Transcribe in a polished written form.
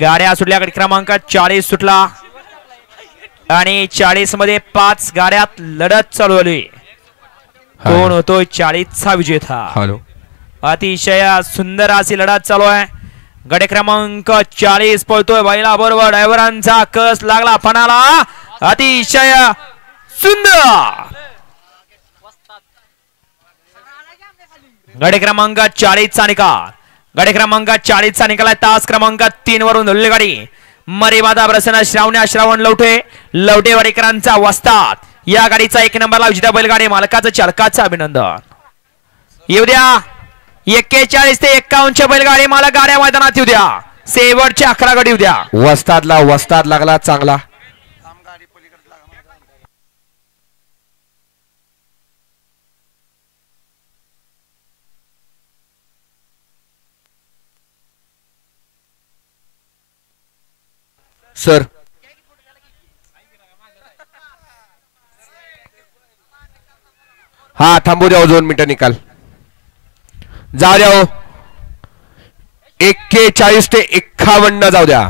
गाड्या सुटल्या. गट क्रमांक 40 सुटला आणि 40 मध्ये 5 गाड्यात लढत चालू झाली. कोण होतोय 40चा विजेता? हॅलो. अतिशय सुंदर अशी लढत चालू आहे. गट क्रमांक 40 पळतोय बैला बरोबर. ड्रायव्हरांचा कस लागला फणाला. अतिशय सुंदर. गट क्रमांक 40चा निकाल. गट क्रमांक 40चा निकाल. तास क्रमांक 3 वरून धुळली गाडी. मरीमादा प्रसन्न श्रावण्या श्रावण लवटे लवटेवाडीकरांचा वस्ताद. या गाडीचा 1 नंबरला विजेता बैलगाडी मालकाचं चालकाचं अभिनंदन. येऊ द्या. 41 ते 51 बैलगाडी मालक गाड्या मैदानात येऊ द्या. शेवटच्या 11 गाडी येऊ द्या. वस्तादला वस्ताद लागला चांगला. सर हा थांबू द्या. 2 मिनिटं निकाल जाऊ द्या. 41 ते 51 जाऊ द्या.